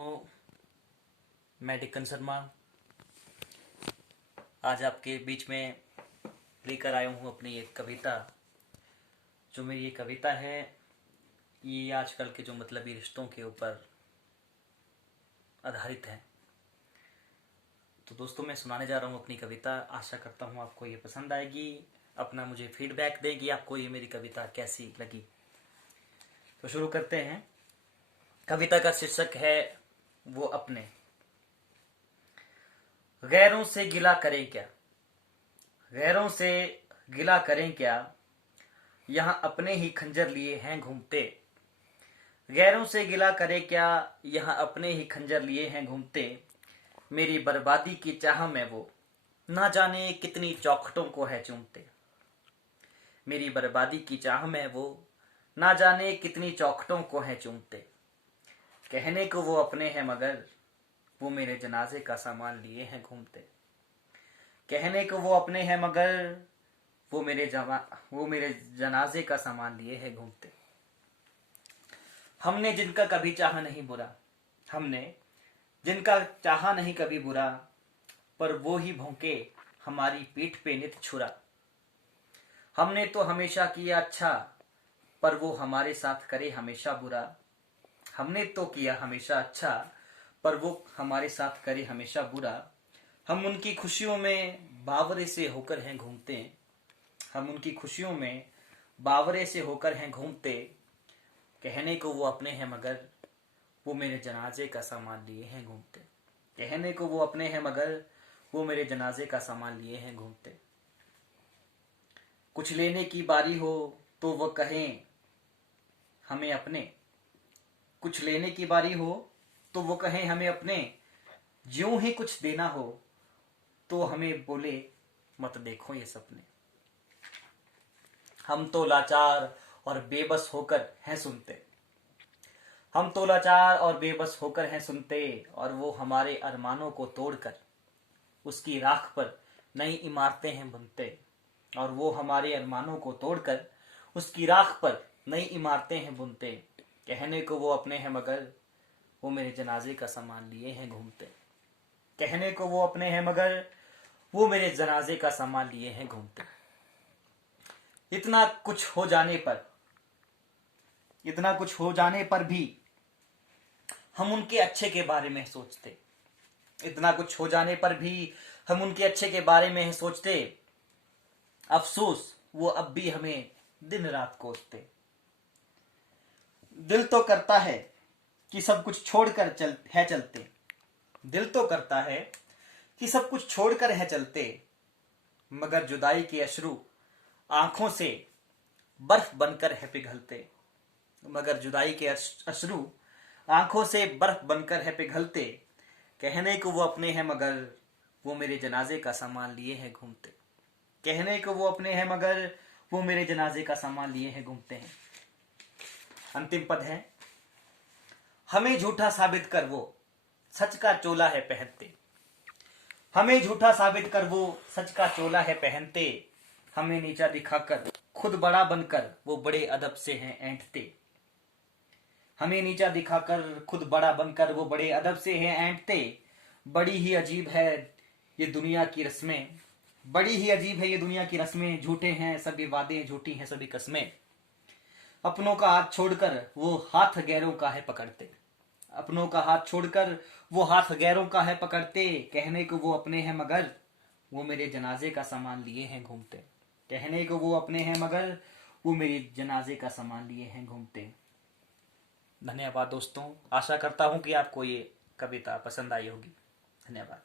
तो मैं डिक्कन शर्मा आज आपके बीच में लेकर आया हूँ अपनी एक कविता। जो मेरी ये कविता है ये आजकल के जो मतलबी रिश्तों के ऊपर आधारित है। तो दोस्तों मैं सुनाने जा रहा हूँ अपनी कविता। आशा करता हूँ आपको ये पसंद आएगी। अपना मुझे फीडबैक दें कि आपको ये मेरी कविता कैसी लगी। तो शुरू करते हैं। कविता का शीर्षक है वो अपने। गैरों से गिला करें क्या, गैरों से गिला करें क्या, यहाँ अपने ही खंजर लिए हैं घूमते। गैरों से गिला करें क्या, यहाँ अपने ही खंजर लिए हैं घूमते। मेरी बर्बादी की चाह में वो ना जाने कितनी चौखटों को है चूमते। मेरी बर्बादी की चाह में वो ना जाने कितनी चौखटों को है चूमते। कहने को वो अपने हैं मगर वो मेरे जनाजे का सामान लिए हैं घूमते। कहने को वो अपने हैं मगर वो मेरे जनाजे का सामान लिए हैं घूमते। हमने जिनका कभी चाहा नहीं बुरा, हमने जिनका चाहा नहीं कभी बुरा, पर वो ही भौंके हमारी पीठ पे नित छुरा। हमने तो हमेशा किया अच्छा, पर वो हमारे साथ करे हमेशा बुरा। हमने तो किया हमेशा अच्छा, पर वो हमारे साथ करे हमेशा बुरा। हम उनकी खुशियों में बावरे से होकर हैं घूमते। हम उनकी खुशियों में बावरे से होकर हैं घूमते। कहने को वो अपने हैं मगर वो मेरे जनाजे का सामान लिए हैं घूमते। कहने को वो अपने हैं मगर वो मेरे जनाजे का सामान लिए हैं घूमते। कुछ लेने की बारी हो तो वो कहें हमें अपने। कुछ लेने की बारी हो तो वो कहें हमें अपने। ज्यों ही कुछ देना हो तो हमें बोले मत देखो ये सपने। हम तो लाचार और बेबस होकर हैं सुनते। हम तो लाचार और बेबस होकर हैं सुनते। और वो हमारे अरमानों को तोड़कर उसकी राख पर नई इमारतें हैं बुनते। और वो हमारे अरमानों को तोड़कर उसकी राख पर नई इमारतें हैं बुनते। कहने को वो अपने हैं मगर वो मेरे जनाजे का सामान लिए हैं घूमते। कहने को वो अपने हैं मगर वो मेरे जनाजे का सामान लिए हैं घूमते। इतना कुछ हो जाने पर भी हम उनके अच्छे के बारे में सोचते। इतना कुछ हो जाने पर भी हम उनके अच्छे के बारे में सोचते। अफसोस वो अब भी हमें दिन रात कोसते। दिल तो करता है कि सब कुछ छोड़कर चलते। दिल तो करता है कि सब कुछ छोड़कर है चलते। मगर जुदाई के अश्रु आंखों से बर्फ बनकर है पिघलते। मगर जुदाई के अश्रु आंखों से बर्फ बनकर है पिघलते। कहने को वो अपने हैं मगर वो मेरे जनाजे का सामान लिए हैं घूमते। कहने को वो अपने हैं मगर वो मेरे जनाजे का सामान लिए हैं घूमते हैं। अंतिम पद है। हमें झूठा साबित कर वो सच का चोला है पहनते। हमें झूठा साबित कर वो सच का चोला है पहनते। हमें नीचा दिखाकर खुद बड़ा बनकर वो बड़े अदब से हैं ऐंठते। हमें नीचा दिखाकर खुद बड़ा बनकर वो बड़े अदब से हैं ऐंठते। बड़ी ही अजीब है ये दुनिया की रस्में। बड़ी ही अजीब है ये दुनिया की रस्में। झूठे हैं सभी वादे, झूठी हैं सभी कस्में। अपनों का हाथ छोड़कर वो हाथ गैरों का है पकड़ते। अपनों का हाथ छोड़कर वो हाथ गैरों का है पकड़ते। कहने को वो अपने हैं मगर वो मेरे जनाजे का सामान लिए हैं घूमते। कहने को वो अपने हैं मगर वो मेरे जनाजे का सामान लिए हैं घूमते। धन्यवाद दोस्तों। आशा करता हूं कि आपको ये कविता पसंद आई होगी। धन्यवाद।